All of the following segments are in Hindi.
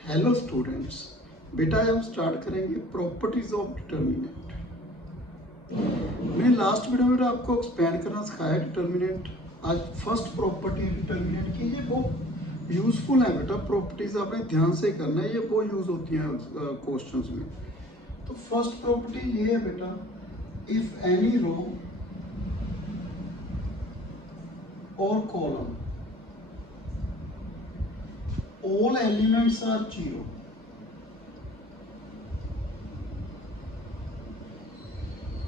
हेलो स्टूडेंट्स, बेटा हम स्टार्ट करेंगे प्रॉपर्टीज ऑफ डिटर्मिनेंट। मैंने लास्ट वीडियो में आपको एक्सपेंड करना सिखाया डिटर्मिनेंट। आज फर्स्ट प्रॉपर्टी डिटर्मिनेंट की, ये बहुत यूजफुल है बेटा। प्रॉपर्टीज आपने ध्यान से करना है, ये बहुत यूज होती हैं क्वेश्चंस में। तो फर्स्ट प्रॉपर्टी ये है बेटा, if any row or column all elements are zero,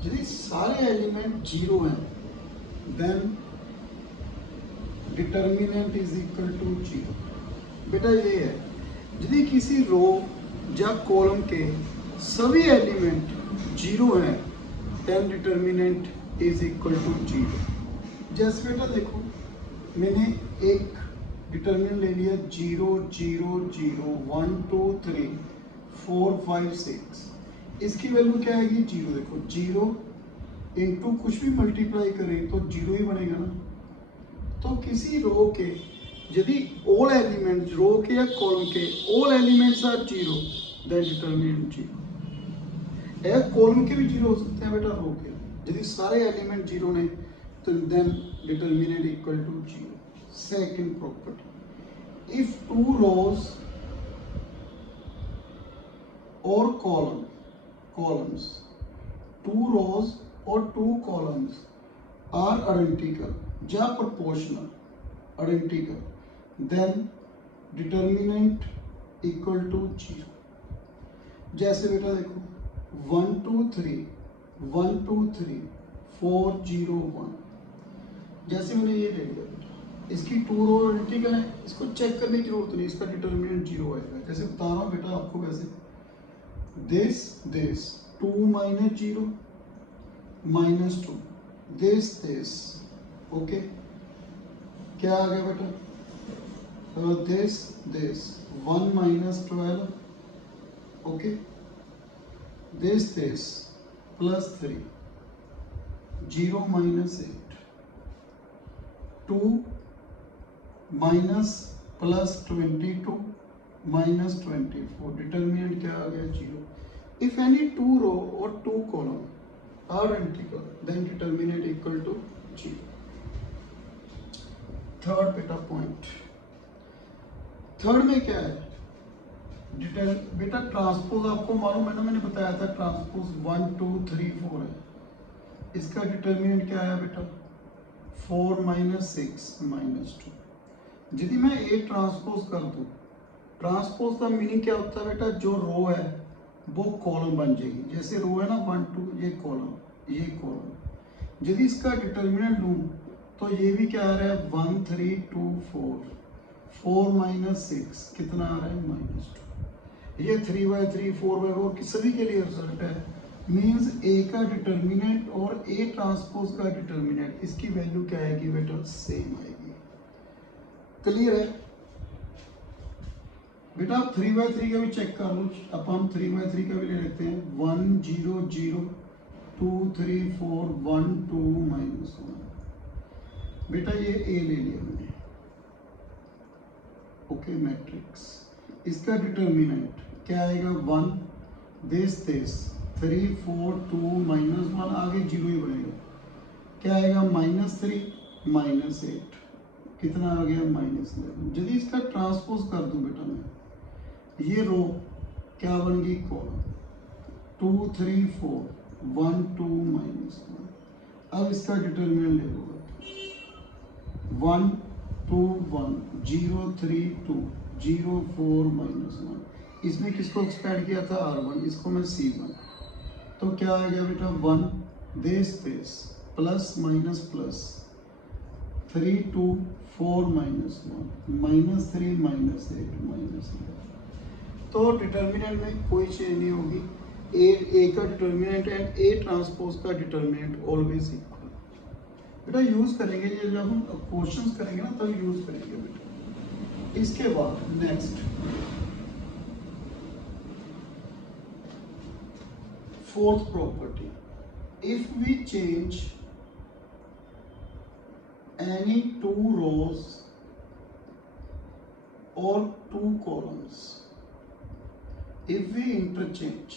यदि सारे एलिमेंट जीरो हैं then determinant is equal to zero. बेटा ये है, यदि किसी रो या कॉलम के सभी एलिमेंट जीरो हैं then determinant is equal to zero. जैसे बेटा देखो, मैंने एक डिटर्मिनेंट ले लिया 0 0 0 1 2 3 4 5 6। इसकी वैल्यू क्या आएगी? जीरो। देखो जीरो इंटू कुछ भी मल्टीप्लाई करें तो जीरो ही बनेगा ना। तो किसी रो के यदि ऑल एलिमेंट, रो के या कॉलम के all elements are zero then determinant zero. Column के भी जीरो हो सकते हैं बेटा, रो के यदि सारे एलिमेंट जीरो ने तो then determinant equal to zero. Second property, if two rows और columns, two rows or two columns are identical या proportional, identical, then determinant equal to zero। जैसे बेटा देखो 1 2 3 1 2 3 4 0 1, जैसे मैंने ये ले लिया बेटा, इसकी टू रो आइडेंटिकल है, इसको चेक करने की जरूरत नहीं, इसका डिटर्मिनेंट जीरो आएगा। जैसे बता रहा हूँ बेटा आपको, वैसे this 2 minus 0 minus 2 this okay, क्या आ गया बेटा? this 1 minus 12 okay, this plus 3 0 minus 8 2 minus plus 22 minus 24, determinant क्या आ गया? Zero. If any two row or two column are identical then determinant equal to zero. Third बेटा पॉइंट, थर्ड में क्या है? बेटा ट्रांसपोज आपको मालूम है ना, मैंने बताया था ट्रांसपोज 1 2 3 4 है। इसका डिटर्मिनेंट क्या है बेटा? 4 minus 6 minus 2। यदि मैं ए ट्रांसपोज कर दूं, ट्रांसपोज का मीनिंग क्या होता है बेटा? जो रो है वो कॉलम बन जाएगी। जैसे रो है ना 1 2, ये कॉलम, ये कॉलम। यदि इसका डिटर्मिनेंट लूँ तो ये भी क्या आ रहा है? 1 3 2 4 4 minus 6 कितना आ रहा है? -2। ये 3/3 4/4 की सभी के लिए रिजल्ट है। मीन्स ए का डिटर्मिनेंट और ए ट्रांसपोज का डिटर्मिनेंट, इसकी वैल्यू क्या आएगी बेटा? सेम आएगी। क्लियर है बेटा? आप 3/3 का भी चेक कर लो, अब हम 3/3 का भी ले लेते हैं। 1 0 0 2 3 4 1 2 -1। बेटा ये ए ले लिया मैंने, ओके मैट्रिक्स। इसका डिटर्मिनेंट क्या आएगा? 1 this 3 4 2 -1, आगे जीरो ही बनेगा। क्या आएगा? -3 -8 कितना आ गया? -11। यदि इसका ट्रांसपोज कर दूं बेटा मैं, ये रो क्या बन गई? कॉलम 2 3 4 1 2 -1। अब इसका डिटर्मिनेंट ले लो, 1 2 1 0 3 2 0 4 -1। इसमें किसको एक्सपेंड किया था? R1, इसको मैं C1। तो क्या आ गया बेटा? 1 this प्लस माइनस प्लस 3 2 4 -1 -3 -8 -11। तो डिटर्मिनेंट में कोई चेंज नहीं होगी। ए का डिटर्मिनेंट एंड ए ट्रांसपोज का डिटर्मिनेंट ऑलवेज इक्वल। बेटा यूज करेंगे ये, जब हम क्वेश्चंस करेंगे ना तब यूज करेंगे बेटा। इसके बाद next fourth property, if we change any two rows और two columns if we interchange,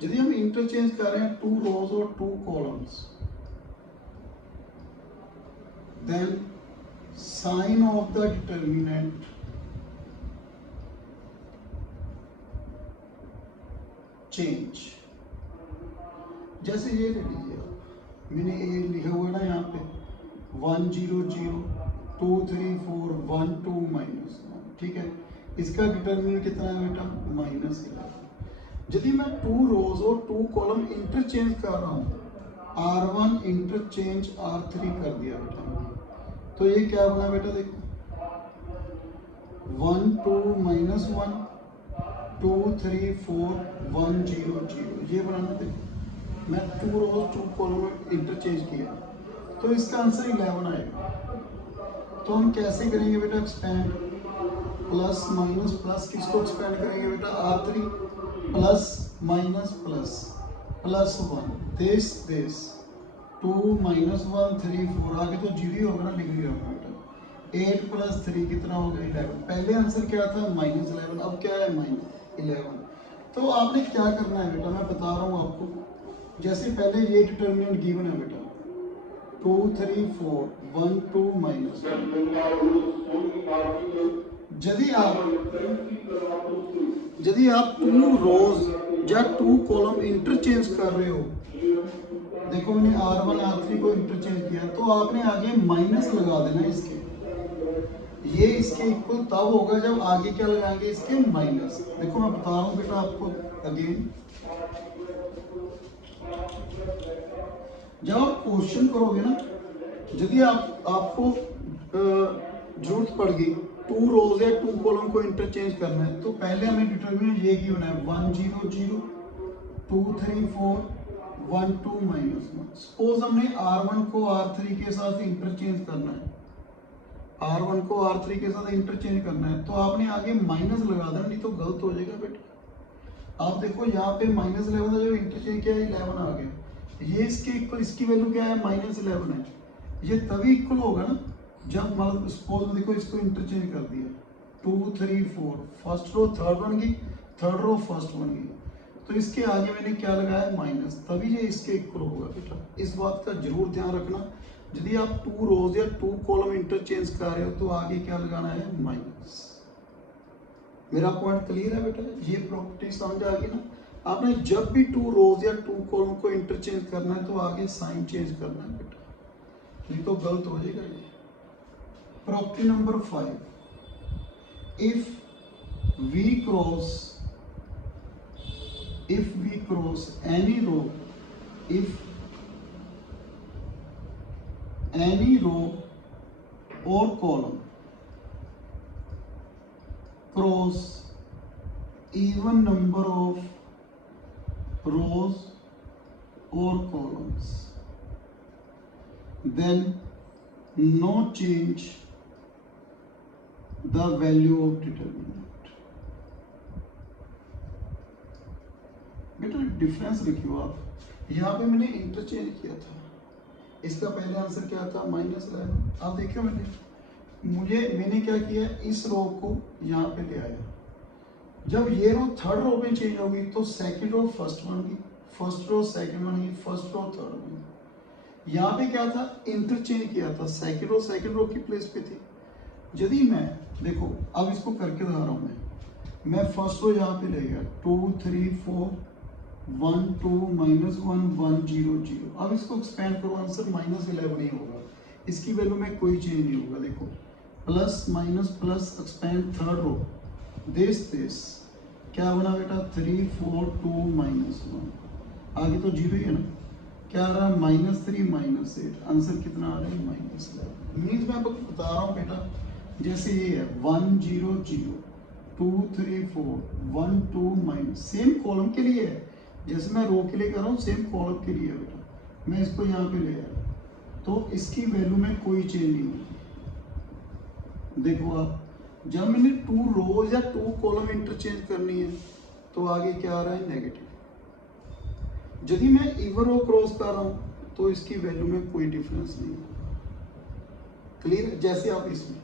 यदि हम इंटरचेंज कर रहे हैं 2 रोज और 2 columns, then sign of the determinant change. जैसे ये ले लीजिए आप, मैंने ए लिखा हुआ है ना यहाँ पे 1 0 0 2 3 4 1 2 -1, ठीक है। इसका डिटर्मिनेंट कितना है बेटा -11। यदि मैं 2 रोज और 2 कॉलम इंटरचेंज कर रहा हूँ, R1 इंटरचेंज R3 कर दिया बेटा, तो ये क्या बना बेटा, देखो 1 2 -1 2 3 4 1 0 0, ये बनाना। देखो मैं 2 रोज 2 कॉलम इंटरचेंज किया, तो इसका आंसर 11 आएगा। तो हम कैसे करेंगे बेटा एक्सपेंड, प्लस माइनस प्लस, किसको एक्सपेंड करेंगे बेटा R3, plus minus plus plus 1 this 2 -1 3 4, आगे तो 0 होगा ना, लिख लिया बेटा 8 + 3 कितना हो गया 11। पहले आंसर क्या था -11, अब क्या है -11। तो आपने क्या करना है बेटा, मैं बता रहा हूँ आपको। जैसे पहले ये डिटर्मिनेंट गिवन है बेटा 2 3 4 1 2 -1। यदि आप 2 रोज या 2 कॉलम इंटरचेंज कर रहे हो, देखो मैंने R1 R3 को इंटरचेंज किया, तो आपने आगे माइनस लगा देना इसके। ये इसके इक्वल तब होगा जब आगे क्या लगाएंगे, इसके माइनस। देखो मैं बता रहा हूँ बेटा आपको अगेन, जब आप क्वेश्चन करोगे ना, यदि आपको जरूरत पड़ गई 2 रोज या 2 कॉलम को इंटरचेंज करना है, तो पहले हमें डिटरमिनेंट ये की होना है 1 0 0 2 3 4 1 2 -1। सपोज हमने R1 को R3 के साथ इंटरचेंज करना है, R1 को R3 के साथ इंटरचेंज करना है, तो आपने आगे माइनस लगा देना, नहीं तो गलत हो जाएगा बेटा। आप देखो यहाँ पे -11 था, जब इंटरचेंज किया 11 आ गया। ये इसके इक्वल, इसकी वैल्यू क्या है -11 है। ये तभी इक्वल होगा ना जब मतलब सपोज देखो इसको इंटरचेंज कर दिया 2 3 4, फर्स्ट रो थर्ड बन गई, थर्ड रो फर्स्ट बन गई, तो इसके आगे मैंने क्या लगाया माइनस, तभी ये इसके इक्वल होगा बेटा। इस बात का जरूर ध्यान रखना, यदि आप 2 रोज या 2 कॉलम इंटरचेंज कर रहे हो तो आगे क्या लगाना है माइनस। मेरा पॉइंट क्लियर है बेटा, ये प्रॉपर्टी समझ आ गई ना। आपने जब भी 2 रोज या 2 कॉलम को इंटरचेंज करना है तो आगे साइन चेंज करना है बेटा, नहीं तो गलत हो जाएगा ये। Property number 5, if we cross any row or column cross even number of rows or columns, then no change the value of determinant। बेटा डिफरेंस लिखियो आप, यहाँ पे मैंने इंटरचेंज किया था, इसका पहले आंसर क्या था -11। आप देखियो मैंने क्या किया, इस रो को यहाँ पे ले आया। जब ये रो थर्ड रो में चेंज होगी तो सेकंड रो फर्स्ट बन गई, फर्स्ट रो सेकंड बन गई, फर्स्ट रो थर्ड बन गई। यहाँ पे क्या था, इंटरचेंज किया था, सेकंड रो की प्लेस पे थी। यदि मैं देखो अब इसको करके दिखा रहा हूँ, मैं फर्स्ट रो यहाँ पे ले गया 2 3 4 1 2 -1 1 0 0। अब इसको एक्सपेंड करो, आंसर -11 ही होगा, इसकी वैल्यू में कोई चेंज नहीं होगा। देखो plus minus plus, expand third row, this क्या बना बेटा 3 4 2 -1, आगे तो 0 ही है ना, क्या आ रहा है -3 -8, आंसर कितना आ रहा है -11। मीन्स मैं आपको बता रहा हूँ बेटा, जैसे ये है 1 0 0 2 3 4 1 2 सेम कॉलम के लिए है, जैसे मैं रो के लिए कर रहा हूँ सेम कॉलम के लिए है बेटा। मैं इसको यहाँ पे ले आया तो इसकी वैल्यू में कोई चेंज नहीं होगी। देखो आप, जब मैंने 2 रोज या 2 कॉलम इंटरचेंज करनी है तो आगे क्या आ रहा है नेगेटिव। यदि मैं इवन रो क्रॉस कर रहा हूँ तो इसकी वैल्यू में कोई डिफरेंस नहीं होगा। क्लियर, जैसे आप इसमें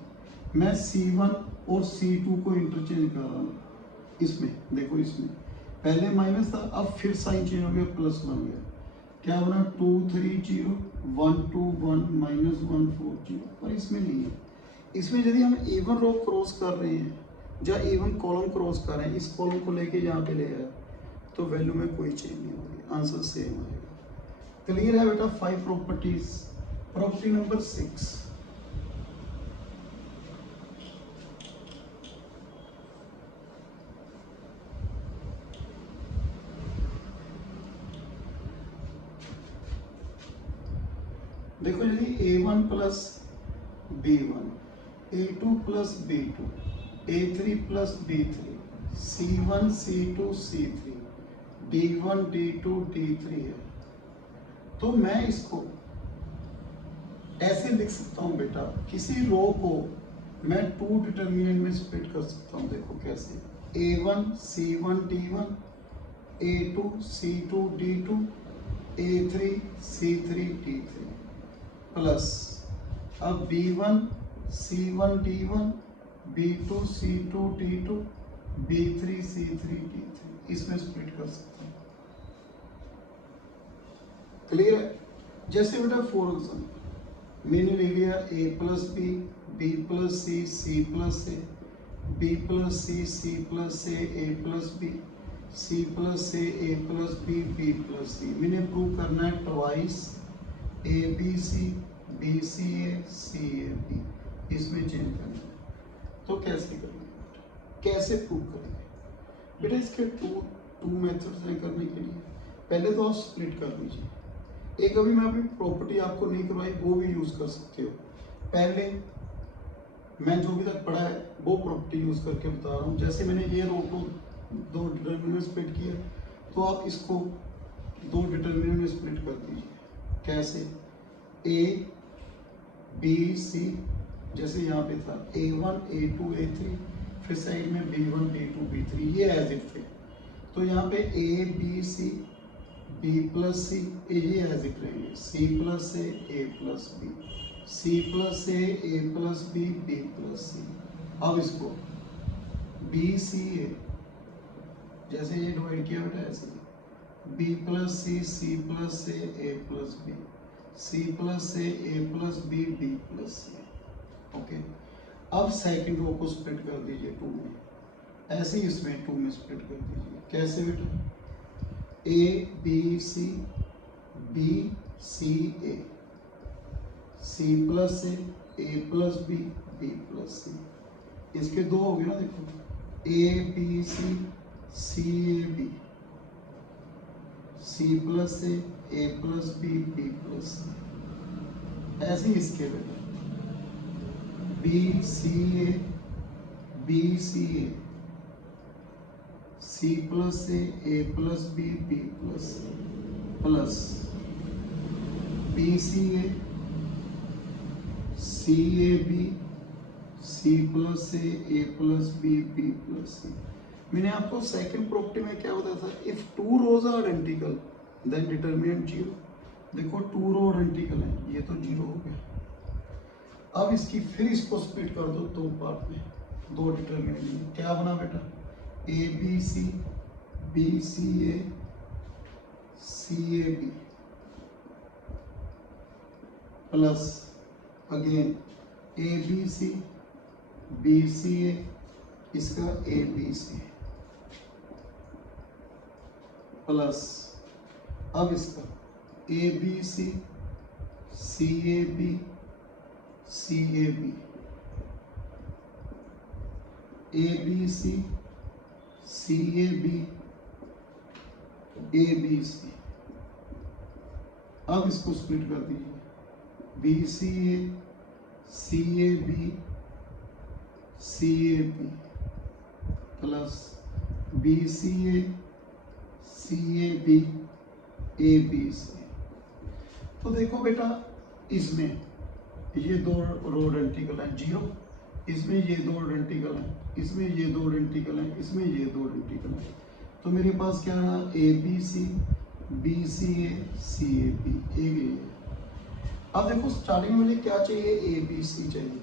मैं C1 और C2 को इंटरचेंज कर रहा हूँ इसमें देखो, इसमें पहले माइनस था, अब फिर साइन चेंज हो गया, प्लस बन गया। क्या बना, 2 3 0 1 2 1 -1 4 0। पर इसमें नहीं है। इसमें यदि हम इवन रो क्रॉस कर रहे हैं या इवन कॉलम क्रॉस कर रहे हैं, इस कॉलम को लेके यहाँ पे ले आए, तो वैल्यू में कोई चेंज नहीं होगी, आंसर सेम आएगा। क्लियर है बेटा। 5 प्रॉपर्टीज। प्रॉपर्टी नंबर 6, देखो, यदि A1 plus B1, A2 plus B2, A3 plus B3, C1 C2 C3, D1 D2 D3 है, तो मैं इसको ऐसे लिख सकता हूँ बेटा, किसी रो को मैं 2 डिटर्मिनेंट में स्प्लिट कर सकता हूँ। देखो कैसे, A1 C1 D1, A2 C2 D2, A3 C3 D3 plus, अब B1 C1 D1, B2 C2 D2, B3 C3 D3, इसमें स्प्लिट कर सकते हैं। क्लियर है। जैसे बेटा फॉर एग्जाम्पल मैंने ले लिया A plus B, B plus C, C plus A, B plus C, C plus A plus B, C plus A plus B, B plus C. मैंने प्रूव करना है twice A B C, B C A B, इसमें चेंज करना है। तो कैसे करेंगे, कैसे प्रूव करेंगे बेटा? इसके टू मेथड्स हैं करने के लिए। पहले तो आप स्प्लिट कर लीजिए। एक अभी मैं अभी प्रॉपर्टी आपको नहीं करवाई, वो भी यूज कर सकते हो। पहले मैं जो भी तक पढ़ा है वो प्रॉपर्टी यूज करके बता रहा हूँ। जैसे मैंने ये रो को 2 डिटर्मिनेंट में स्प्लिट किया, तो आप इसको 2 डिटर्मिनेंट में स्प्लिट कर दीजिए। कैसे, ए बी सी, जैसे यहाँ पे था A1 A2 A3, फिर साइड में B1 D2 B3, ये एज इट थे। तो यहाँ पे A B C B plus C, ये एज इट रहेंगे, C plus A plus B, C plus A plus B B plus C। अब इसको B C A, जैसे ये डिवाइड किया बेटा ऐसे, B plus C plus A plus B, C plus A plus B B plus C। Okay, अब सेकंड रो को स्प्लिट कर दीजिए 2 में, ऐसे ही इसमें 2 में स्प्लिट कर दीजिए। कैसे बेटा, A B C B C A, C plus A plus B B plus C। इसके 2 हो गए ना, देखो A B C C A B, C plus A plus B B plus C। ऐसे ही इसके बेटा B C A B C A, C plus A plus B B plus C, plus B C A C A B, C plus A plus B B plus C। मैंने आपको सेकंड प्रॉपर्टी में क्या बताया था, if 2 rows are identical then determinant 0। देखो 2 रो आइडेंटिकल है, ये तो 0 हो गया। अब इसकी फिर इसको स्प्लिट कर दो 2 पार्ट में, 2 डिटरमिनेंट में। क्या बना बेटा, A B C B C A B, plus again A B C B C A, इसका ए बी सी, प्लस अब इसका A B C A B C A B, A B C A B A B C. अब इसको स्प्लिट कर दीजिए, B C A B plus B C A B A B C. तो देखो बेटा, इसमें ये 2 रो आइडेंटिकल है 0, इसमें ये 2 आइडेंटिकल है, इसमें ये 2 आइडेंटिकल है, इसमें ये 2 आइडेंटिकल है। तो मेरे पास क्या रहा, A B C B C A B, A. अब देखो स्टार्टिंग में मुझे क्या चाहिए, ए बी सी चाहिए।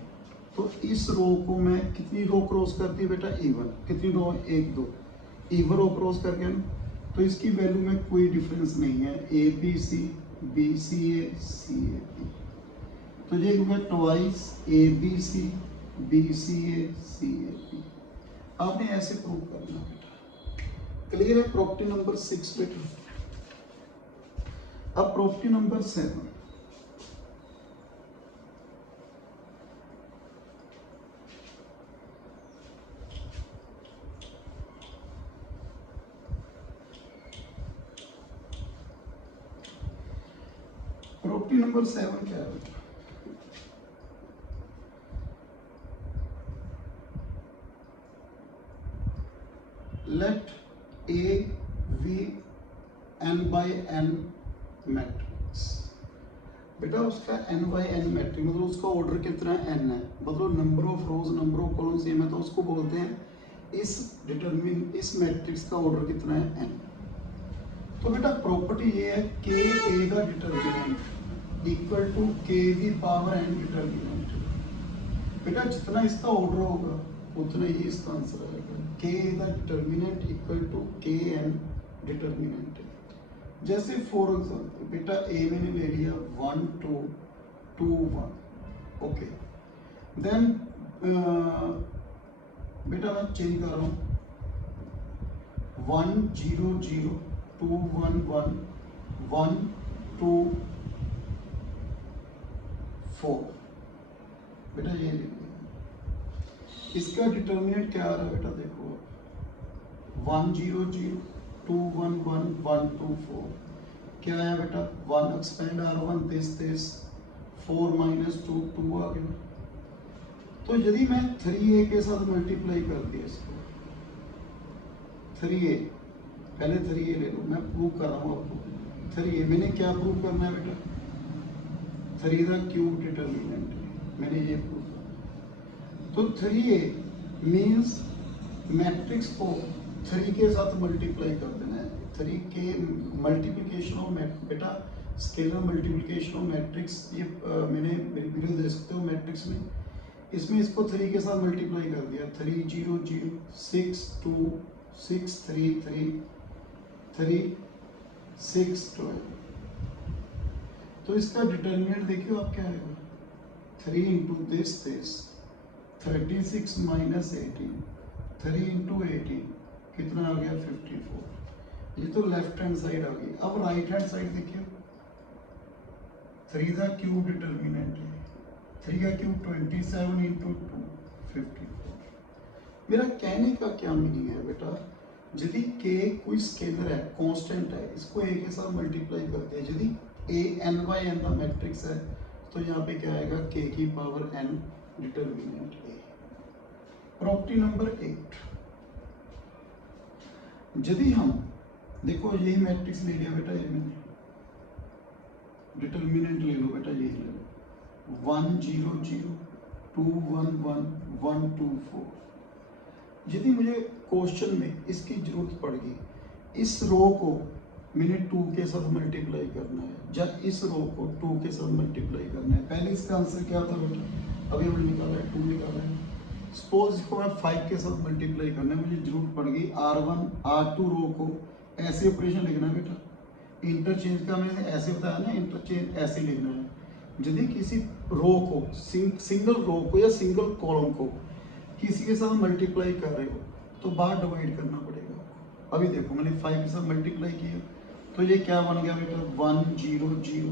तो इस रो को मैं कितनी रो क्रॉस करती है बेटा इवन, कितनी रो 1 2 इवन रो क्रॉस करके ना, तो इसकी वैल्यू में कोई डिफरेंस नहीं है, A B C B C A B, तो ये होगा twice A B C B C A B. आपने ऐसे प्रूव करना बेटा। क्लियर है? प्रॉपर्टी नंबर 6 बेटा। अब प्रॉपर्टी नंबर 7, प्रॉपर्टी नंबर 7 क्या है बेटा? Let A be n by n matrix. बेटा उसका n बाई n मैट्रिक्स मतलब उसका ऑर्डर कितना n है, मतलब number of rose number of column same है, तो उसको बोलते हैं इस मैट्रिक्स का ऑर्डर कितना है n। तो बेटा प्रॉपर्टी ये है के ए का डिटर्मिनेंट इक्वल टू के दी पावर n डिटर्मिनेंट। बेटा जितना इसका ऑर्डर होगा उतना ही इसका आंसर आएगा। के द डिटर्मिनेंट इक्वल टू के एन डिटर्मिनेंट। जैसे फॉर एग्जांपल बेटा ए मैंने ले लिया 1 2 2 1, ओके, देन बेटा मैं चेंज कर रहा हूँ 1 0 0 2 1 1 1 2 4। बेटा ये इसका डिटर्मिनेंट क्या आ रहा है बेटा, देखो 1 0 0 2 1 1 1 2 4, क्या है बेटा 1 एक्सपेंड आर 1 दिस 4 माइनस 2 2 आ गया। तो यदि मैं 3a के साथ मल्टीप्लाई कर दिया इसको 3a, पहले 3a ले लो, मैं प्रूव कर रहा हूँ आपको 3a। मैंने क्या प्रूव करना है बेटा, 3 का क्यूब डिटर्मिनेंट, मैंने ये प्रूव करना। तो 3a मीन्स मैट्रिक्स को 3 के साथ मल्टीप्लाई कर देना है। 3 के मल्टीप्लिकेशन ऑफ बेटा स्केलर मल्टीप्लिकेशन ऑफ मैट्रिक्स, ये मैंने मेरी वीडियो देख सकते हो मैट्रिक्स में, इसमें इसको 3 के साथ मल्टीप्लाई कर दिया 3 0 0 6 2 6 3 3 3 6 12। तो इसका डिटर्मिनेंट देखिए आप क्या आएगा, 3 इंटू दिस 36 माइनस 18, 3 इंटू 18 कितना आ गया 54। ये तो लेफ्ट हैंड साइड आ गई। अब राइट हैंड साइड देखिए, 3 का क्यूब डिटर्मिनेंट है, 3 का क्यूब 27 इंटू 2 54। मेरा कहने का क्या मीनिंग है बेटा, यदि k कोई स्केलर है कांस्टेंट है, इसको a के साथ मल्टीप्लाई करते हैं, यदि a n बाई n का मैट्रिक्स है तो यहाँ पे क्या आएगा k की power n determinant a। Property number 8, यदि हम देखो यही मैट्रिक्स ले लिया बेटा, ये मैंने डिटर्मिनेंट ले लो बेटा, यही ले लो 1 0 0 2 1 1 1 2 4। यदि मुझे क्वेश्चन में इसकी जरूरत पड़ गई, इस रो को मैंने 2 के साथ मल्टीप्लाई करना है, जब इस रो को 2 के साथ मल्टीप्लाई करना है, पहले इसका आंसर क्या था बेटा, अभी हमने निकाला है 2 निकाला है। सपोज इसको मैं 5 के साथ मल्टीप्लाई करना है, मुझे जरूरत पड़ गई R1 R2 रो को ऐसे ऑपरेशन लिखना है बेटा, इंटरचेंज का मैंने ऐसे बताया ना, इंटरचेंज ऐसे लिखना है। यदि किसी रो को सिंगल रो को या सिंगल कॉलम को किसी के साथ मल्टीप्लाई कर रहे हो तो बाहर डिवाइड करना पड़ेगा। अभी देखो मैंने 5 के साथ मल्टीप्लाई किया तो ये क्या बन गया बेटा 1 0 0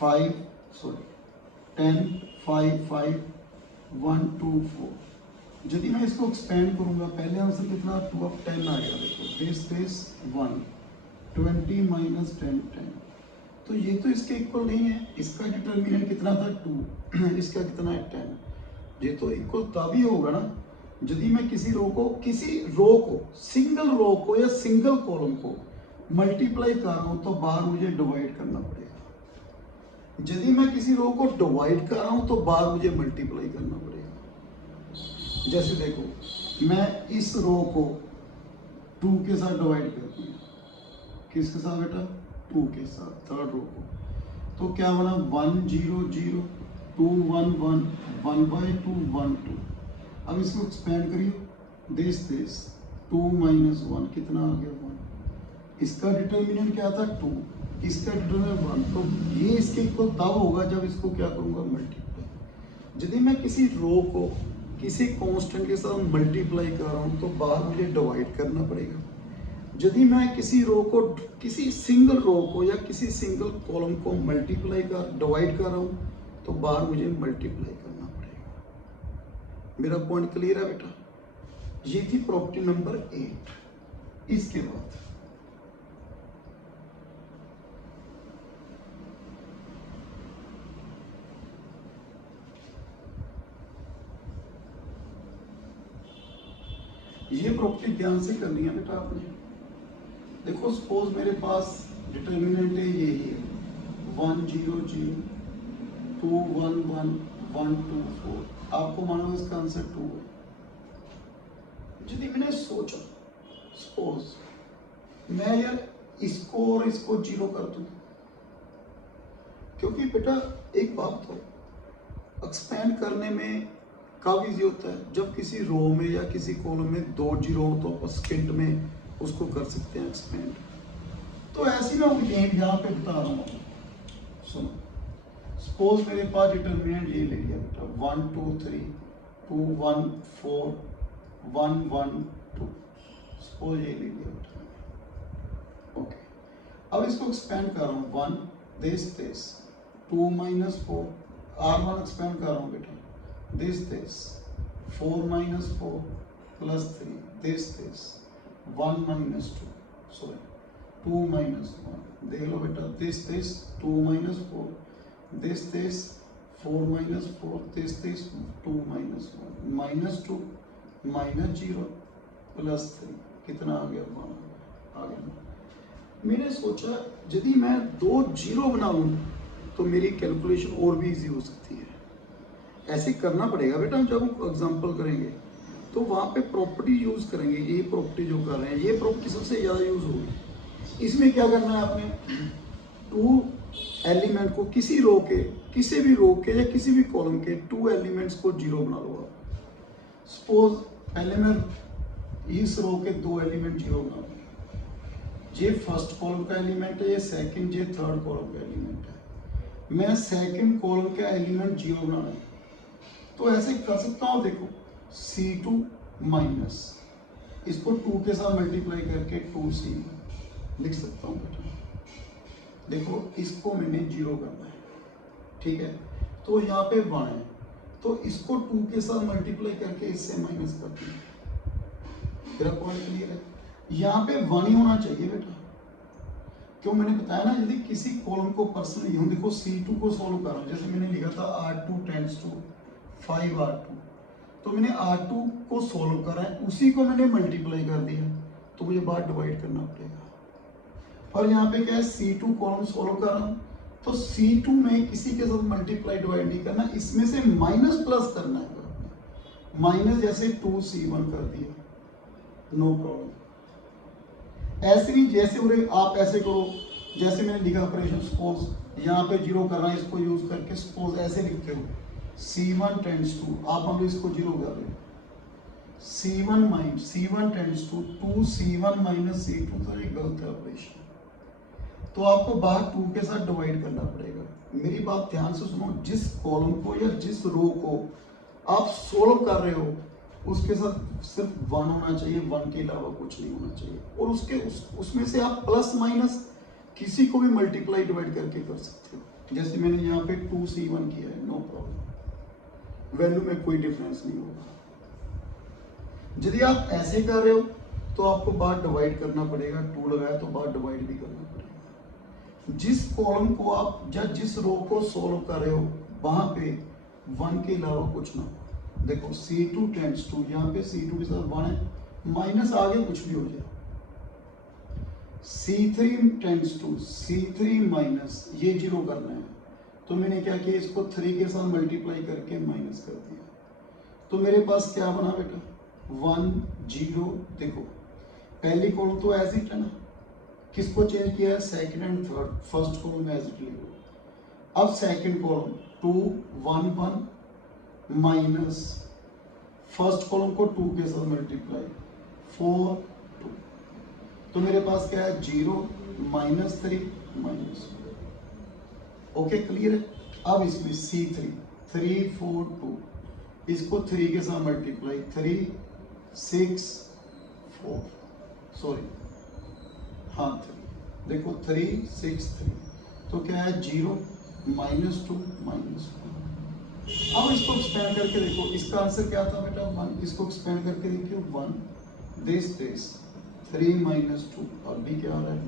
5 10 5 5 1 2 4। यदि मैं इसको एक्सपेंड करूंगा, पहले आंसर कितना 2 अब 10 आ गया, देखो दिस 1 20 माइनस 10 10। तो ये तो इसके इक्वल नहीं है, इसका डिटर्मिनेंट कितना था 2 इसका कितना है 10। ये तो इक्वल तभी होगा ना यदि मैं किसी रो को सिंगल रो को या सिंगल कॉलम को मल्टीप्लाई कर रहा हूं तो बाहर मुझे डिवाइड करना पड़ेगा। यदि मैं किसी रो को डिवाइड कर रहा हूं तो बाहर मुझे मल्टीप्लाई करना पड़ेगा। जैसे देखो मैं इस रो को 2 के साथ डिवाइड कर दिया, किसके साथ बेटा 2 के साथ, थर्ड रो को, तो क्या बना 1 0 0 2 1 1 1/2 1 2। अब इसको एक्सपेंड करिए, दिस 2 माइनस 1 कितना आ गया 1। इसका डिटर्मिनेंट क्या था 2, इसका डिटर्मिनेंट 1। तो ये इसके इक्वल तब होगा जब इसको क्या करूँगा मल्टीप्लाई। यदि मैं किसी रो को किसी कांस्टेंट के साथ मल्टीप्लाई कर रहा हूँ तो बाहर मुझे डिवाइड करना पड़ेगा। यदि मैं किसी रो को, किसी सिंगल रो को या किसी सिंगल कॉलम को मल्टीप्लाई कर डिवाइड कर रहा हूँ तो बाहर मुझे मल्टीप्लाई करना पड़ेगा। मेरा पॉइंट क्लियर है बेटा? ये थी प्रॉपर्टी नंबर 8। इसके बाद ये प्रॉपर्टी ध्यान से करनी है बेटा आपने। देखो सपोज मेरे पास डिटर्मिनेंट है ये ही है 1 0 0 2 1 1 1 2 4। आपको मानो इसका आंसर 2 है। यदि मैंने सोचा सपोज मैं यार इसको और इसको 0 कर दूं, क्योंकि बेटा एक बात तो एक्सपेंड करने में कब इजी होता है, जब किसी रो में या किसी कॉलम में 2 जीरो हो तो सेकंड में उसको कर सकते हैं एक्सपेंड। तो ऐसी मैं गेम यहाँ पे बता रहा हूँ। सुनो सपोज मेरे पास डिटर्मिनेंट ये ले लिया बेटा 1 2 3 2 1 4 1 1 2। सपोज ये ले लिया बेटा। ओके, अब इसको एक्सपेंड कर रहा हूँ 1 दिस 2 माइनस 4 R1 एक्सपेंड कर रहा हूँ बेटा this 4 minus 4 plus 3 this 1 minus 2 sorry 2 minus 1 देख लो बेटा this 2 minus 4 this 4 minus 4 this 2 minus 1 minus 2 minus 0 plus 3 कितना आ गया 1 आ गया। मैंने सोचा यदि मैं 2 जीरो बना लूँ तो मेरी कैलकुलेशन और भी इजी हो सकती है। ऐसे करना पड़ेगा बेटा। जब हम एग्जांपल करेंगे तो वहाँ पे प्रॉपर्टी यूज करेंगे। ये प्रॉपर्टी जो कर रहे हैं ये प्रॉपर्टी सबसे ज़्यादा यूज होगी। इसमें क्या करना है आपने 2 एलिमेंट को किसी रो के, किसी भी रो के या किसी भी कॉलम के 2 एलिमेंट्स को 0 बना लो आप। सपोज पहले मैं इस रो के 2 एलिमेंट 0 बना लूँ। ये फर्स्ट कॉलम का एलिमेंट है, ये सेकंड, ये थर्ड कॉलम का एलिमेंट है। मैं सेकंड कॉलम का एलिमेंट 0 बनाना है तो ऐसे कर सकता हूँ। देखो C2 माइनस इसको 2 के साथ मल्टीप्लाई करके 2C लिख सकता हूँ बेटा। देखो इसको मैंने 0 करना है, ठीक है, तो यहाँ पे 1 है तो इसको 2 के साथ मल्टीप्लाई करके इससे माइनस कर दिया। तेरा पॉइंट क्लियर है? यहाँ पे 1 ही होना चाहिए बेटा। क्यों? मैंने बताया ना यदि किसी कॉलम को पर्सनली हूँ, देखो C2 को सॉल्व कर रहा हूँ, जैसे मैंने लिखा था R2 टेंड्स टू 5 R2, तो मैंने R2 को सॉल्व करा है, उसी को मैंने मल्टीप्लाई कर दिया तो मुझे बाहर डिवाइड करना पड़ेगा। और यहाँ पे क्या है C2 कॉलम सॉल्व कर रहा हूँ तो C2 में किसी के साथ मल्टीप्लाई डिवाइड नहीं करना, इसमें से माइनस प्लस करना है। माइनस जैसे 2C1 कर दिया, नो प्रॉब्लम। ऐसे नहीं जैसे उरे आप ऐसे करो जैसे मैंने लिखा ऑपरेशन। सपोज यहाँ पे 0 करना है, इसको यूज करके सपोज ऐसे लिखते हो C1 टेंड्स टू, आप हम इसको 0 कर रहे हैं C1 tends to 2C1 minus C2, तो ये गलत है ऑपरेशन। तो आपको बाहर 2 के साथ डिवाइड करना पड़ेगा। मेरी बात ध्यान से सुनो, जिस कॉलम को या जिस रो को आप सोल्व कर रहे हो उसके साथ सिर्फ 1 होना चाहिए, 1 के अलावा कुछ नहीं होना चाहिए। और उसमें से आप प्लस माइनस किसी को भी मल्टीप्लाई डिवाइड करके कर सकते हो। जैसे मैंने यहाँ पे 2C1 किया है, नो प्रॉब्लम, वैल्यू में कोई डिफरेंस नहीं होगा। यदि आप ऐसे कर रहे हो तो आपको बाहर डिवाइड करना पड़ेगा, 2 लगाया तो बाहर डिवाइड भी करना पड़ेगा। जिस कॉलम को आप या जिस रो को सोल्व कर रहे हो वहां पे 1 के अलावा कुछ ना हो। देखो C2 टेंड्स टू, यहाँ पे C2 के साथ 1 है, माइनस आगे कुछ भी हो जाए। C3 tends to C3 minus, ये 0 करना है तो मैंने क्या किया, इसको 3 के साथ मल्टीप्लाई करके माइनस कर दिया। तो मेरे पास क्या बना बेटा 1 0। देखो पहली कॉलम तो एज इट है ना, किसको चेंज किया है, second and third, first column as it लिखो। अब second column 2 1 1 minus first column को 2 के साथ मल्टीप्लाई 4 2, तो मेरे पास क्या है 0 -3 माइनस। ओके क्लियर है। अब इसमें C3 3 4 2, इसको 3 के साथ मल्टीप्लाई 3 6 4, सॉरी हाँ 3, देखो 3 6 3, तो क्या है 0 -2 -1। अब इसको एक्सपेंड करके देखो, इसका आंसर क्या था बेटा 1, इसको एक्सपेंड करके देखियो 1 दिस 3 -2, अब भी क्या आ रहा है।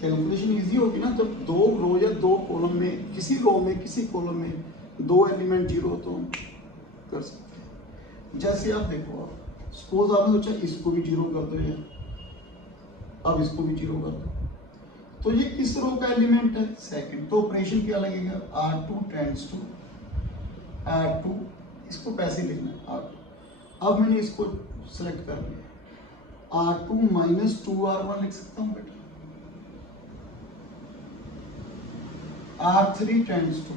कैलकुलेशन इजी होगी ना, जब दो रो या दो कॉलम में, किसी रो में किसी कॉलम में दो एलिमेंट जीरो तो हम कर सकते हैं। जैसे आप देखो, आप सपोज आपने सोचा इसको भी जीरो कर दो यार, अब इसको भी जीरो कर दो, तो ये किस रो का एलिमेंट है सेकंड, तो ऑपरेशन क्या लगेगा R2 टेंड्स टू R2, इसको पैसे लिखना है R2। अब मैंने इसको सिलेक्ट कर लिया, R2 -2R1 लिख सकता हूँ बेटा, R3 tends to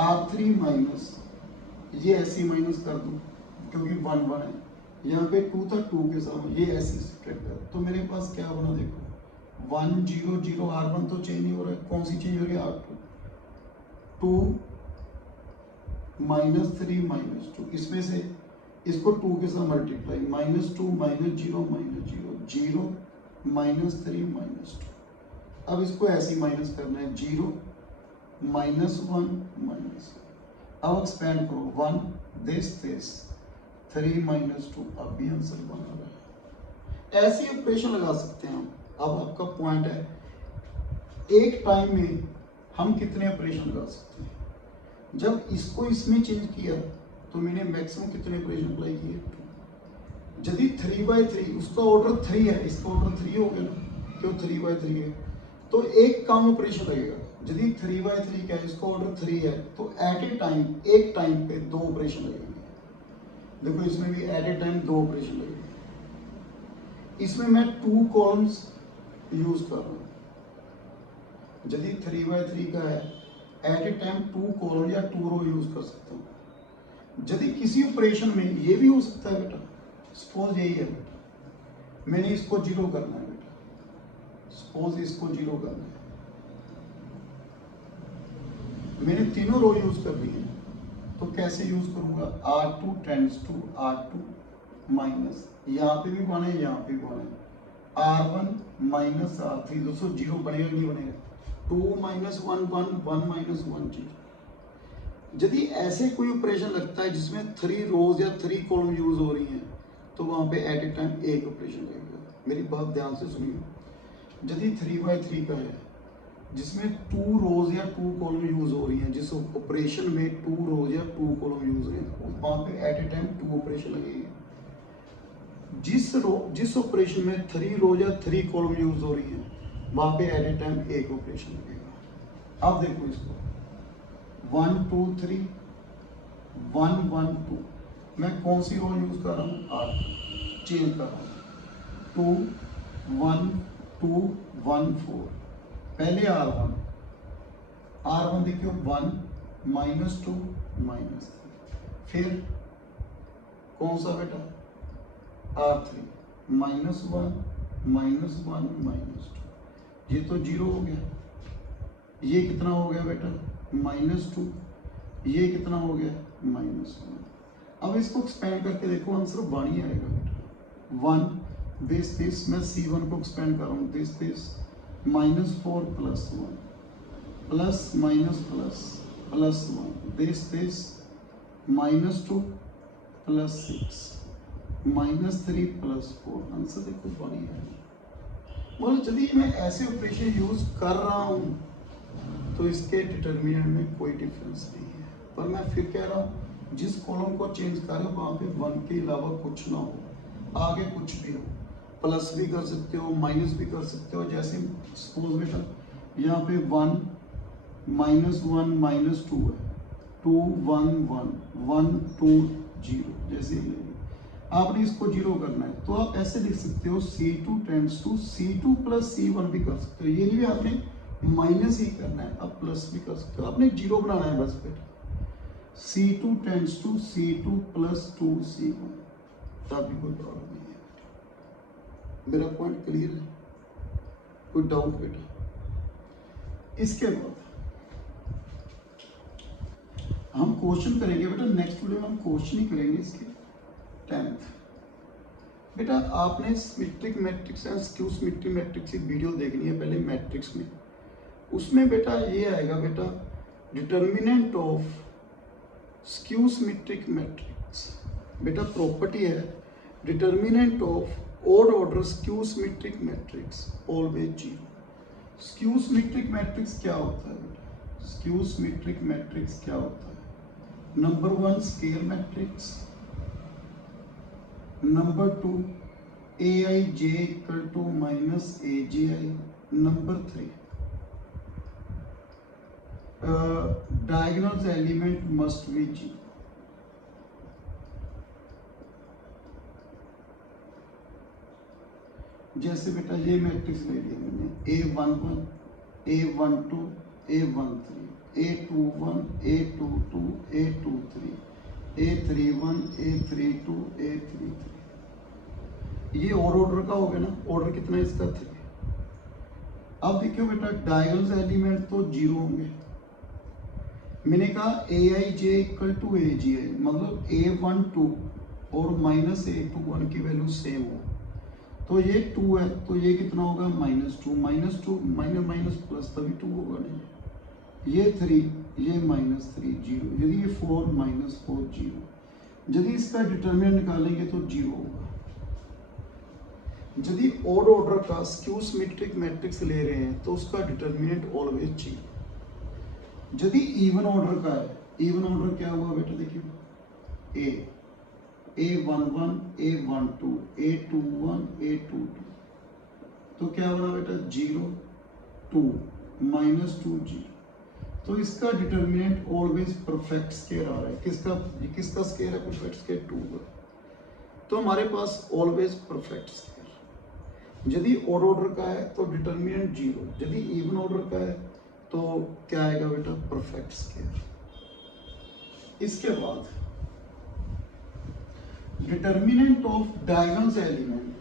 R3 minus, ये ऐसे ही माइनस कर दूं क्योंकि 1 1 है, यहाँ पे 2 था 2 के साथ ये ऐसे स्प्रेड कर, तो मेरे पास क्या बना देखो 1 0 0 R1 तो चेंज नहीं हो रहा है, कौन सी चेंज हो रही है R2 2 -3 -2, इसमें से इसको 2 के साथ मल्टीप्लाई -2 -0 -0 -3 -2, अब इसको ऐसे ही माइनस करना है 0 -1 माइनस, अब एक्सपेंड करो 1 दिस 3 -2, अब भी आंसर 1 आ रहा है। ऐसे ऑपरेशन लगा सकते हैं हम। अब आपका पॉइंट है एक टाइम में हम कितने ऑपरेशन लगा सकते हैं। जब इसको इसमें चेंज किया तो मैंने मैक्सिमम कितने ऑपरेशन अप्लाई किए 2। यदि 3/3 उसका ऑर्डर 3 है, इसका ऑर्डर 3 हो गया ना, क्यों 3/3 है, तो एक काम ऑपरेशन लगेगा। यदि 3/3 का इसका ऑर्डर 3 है तो एट ए टाइम, एक टाइम पे 2 ऑपरेशन लगेंगे। देखो इसमें भी एट ए टाइम 2 ऑपरेशन लगेंगे। इसमें मैं 2 कॉलम्स यूज कर रहा हूँ। यदि 3/3 का है एट ए टाइम 2 कॉलम या 2 रो यूज कर सकता हूँ। यदि किसी ऑपरेशन में ये भी हो सकता है बेटा, सपोज यही है बेटा, मैंने इसको 0 करना है बेटा, सपोज इसको 0 करना है, मैंने तीनों रो यूज कर ली है, तो कैसे यूज करूंगा R2 tends to R2 minus, यहाँ पे भी 1 है, यहाँ पे भी 1 है, R1 माइनस R3, दोस्तों 0 बनेगा नहीं बनेगा, 2 -1 1 1 -1 0। यदि ऐसे कोई ऑपरेशन लगता है जिसमें 3 रोज या 3 कॉलम यूज हो रही हैं, तो वहां पे एट ए टाइम एक ऑपरेशन लगेगा। मेरी बात ध्यान से सुनिए। यदि 3/3 का है जिसमें 2 रोज या 2 कॉलम यूज हो रही हैं, जिस ऑपरेशन में 2 रोज या 2 कॉलम यूज हो रही हैं, वहां पे एट ए टाइम 2 ऑपरेशन लगेगी। जिस ऑपरेशन में 3 रोज या 3 कॉलम यूज हो रही हैं, वहां पे एट ए टाइम एक ऑपरेशन लगेगा। अब देखो इसको 1 2 3 1 1 2, मैं कौन सी रो यूज कर रहा हूँ R, चेंज कर रहा हूँ 2 1 2 1 4, पहले R1 देखियो 1 -2 -3, फिर कौन सा बेटा R3 -1 -1 -2, ये तो 0 हो गया, ये कितना हो गया बेटा -2, ये कितना हो गया -1। अब इसको एक्सपेंड करके देखो आंसर 1 ही आएगा बेटा। 1 दिस मैं C1 को एक्सपेंड कर रहा हूँ, this -4 + 1 plus minus plus +1 this -2 + 6 -3 + 4, answer देखो 1 ही है। मतलब यदि मैं ऐसे ऑपरेशन यूज कर रहा हूँ तो इसके डिटरमिनेंट में कोई डिफरेंस नहीं है, पर मैं फिर कह रहा हूँ जिस कॉलम को चेंज कर रहे हो वहाँ पे 1 के अलावा कुछ ना हो, आगे कुछ भी हो, प्लस भी कर सकते हो, माइनस भी कर सकते हो। जैसे सपोज बेटा यहाँ पे 1 -1 -2 है, 2 1 1 1 2 0, जैसे ही आपने इसको 0 करना है तो आप ऐसे लिख सकते हो C2 tends to C2 + C1 भी कर सकते हो। ये भी आपने माइनस ही करना है, अब प्लस भी कर सकते हो, आपने जीरो बनाना है बस बेटा। C2 tends to C2 plus 2C1, तभी कोई प्रॉब्लम नहीं है। मेरा पॉइंट क्लियर है, कोई डाउट बेटा? इसके बाद हम क्वेश्चन करेंगे बेटा, नेक्स्ट वीडियो में हम क्वेश्चन ही करेंगे इसके 10th। बेटा आपने symmetric matrix and skew symmetric matrix की वीडियो देखनी है पहले मैट्रिक्स में। उसमें बेटा ये आएगा बेटा, determinant of skew symmetric matrix. बेटा प्रॉपर्टी है, determinant of odd order skew symmetric matrix always zero. Skew symmetric matrix क्या होता है बेटा? स्क्यू सिमेट्रिक मैट्रिक्स क्या होता है? Number 1 scale matrix, number 2 aij equal to minus aji, number 3 diagonal element must be जी। जैसे बेटा ये मैट्रिक्स ले लिया मैंने, A11 A12 A13 A21 A22 A23 A31 A32 A33, ये और ऑर्डर का हो गया ना, ऑर्डर कितना है इसका 3। अब देखियो बेटा डायगोनल एलिमेंट तो जीरो होंगे। मैंने कहा aij इक्वल टू aji, मतलब A12 और माइनस A21 की वैल्यू सेम हो, तो ये 2 है तो ये कितना होगा -2, -2 माइनस माइनस प्लस तभी 2 होगा नहीं। ये 3, ये -3 0, यदि ये 4 -4 0, यदि इसका डिटरमिनेंट निकालेंगे तो 0 होगा। यदि ऑड ऑर्डर का स्क्यू सिमेट्रिक मैट्रिक्स ले रहे हैं तो उसका डिटरमिनेंट ऑलवेज जीरो। यदि इवन ऑर्डर का है, इवन ऑर्डर क्या हुआ बेटा देखिए, A11 A12 A21 A22, तो क्या बना बेटा 0 2 -2 0, तो इसका डिटरमिनेंट ऑलवेज परफेक्ट स्क्वायर आ रहा है। किसका स्क्वायर है? परफेक्ट स्क्वायर 2 का, तो हमारे पास ऑलवेज परफेक्ट स्क्वायर। यदि ऑड ऑर्डर का है तो डिटरमिनेंट 0, यदि इवन ऑर्डर का है तो क्या आएगा बेटा? Perfect square. इसके बाद determinant of diagonal element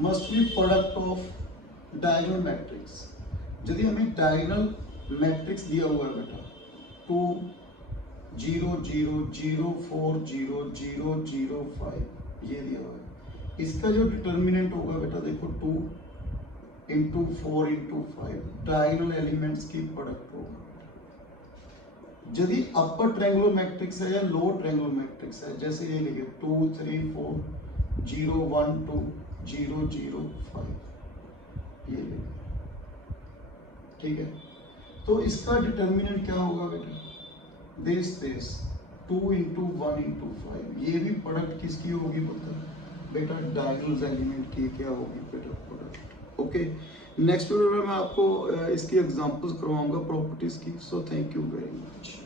must B product of diagonal matrix. यदि हमें डायगोनल मैट्रिक्स दिया हुआ है बेटा 2 0 0 0 4 0 0 0 5, ये दिया हुआ है, इसका जो डिटर्मिनेंट होगा बेटा देखो 2 इंटू 4 इंटू 5 डायगोनल एलिमेंट्स की प्रोडक्ट होगा। यदि अपर ट्रायंगुलर मैट्रिक्स है या लोअर ट्रायंगुलर मैट्रिक्स है, जैसे ये लिखे 2 3 4 0 1 2 0 0 5, ये लिखे, ठीक है, तो इसका डिटर्मिनेंट क्या होगा बेटा? दिस 2 इंटू 1 इंटू 5, ये भी प्रोडक्ट किसकी होगी बोलते हैं बेटा? डायगोनल एलिमेंट की क्या होगी बेटा? प्रोडक्ट। ओके, नेक्स्ट वीडियो में मैं आपको इसकी एग्जांपल्स करवाऊंगा प्रॉपर्टीज की। So thank you very much.